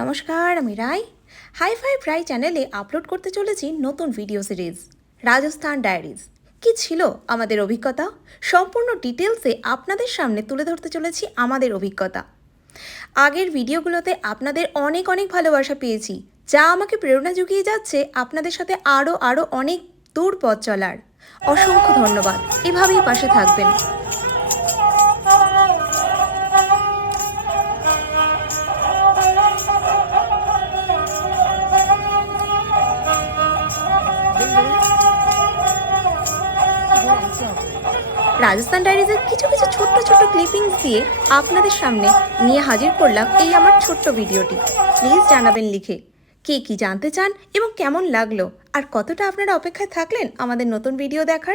নমস্কার, আমি রাই। High five রাই চ্যানেলে আপলোড করতে চলেছি নতুন ভিডিও সিরিজ রাজস্থান ডায়েরিজ। কি ছিল আমাদের অভিজ্ঞতা, সম্পূর্ণ ডিটেলসে আপনাদের সামনে তুলে ধরতে চলেছি আমাদের অভিজ্ঞতা। আগের ভিডিওগুলোতে আপনাদের অনেক অনেক ভালোবাসা পেয়েছি, যা আমাকে প্রেরণা জুগিয়ে যাচ্ছে আপনাদের সাথে আরও অনেক দূর পথ চলার। অসংখ্য ধন্যবাদ, এভাবেই পাশে থাকবেন। রাজস্থান ডায়েরিজের কিছু কিছু ছোট্ট ছোট্ট ক্লিপিংস দিয়ে আপনাদের সামনে নিয়ে হাজির করলাম এই আমার ছোট্ট ভিডিওটি। প্লিজ জানাবেন লিখে কে কি জানতে চান এবং কেমন লাগলো, আর কতটা আপনারা অপেক্ষায় থাকলেন আমাদের নতুন ভিডিও দেখার।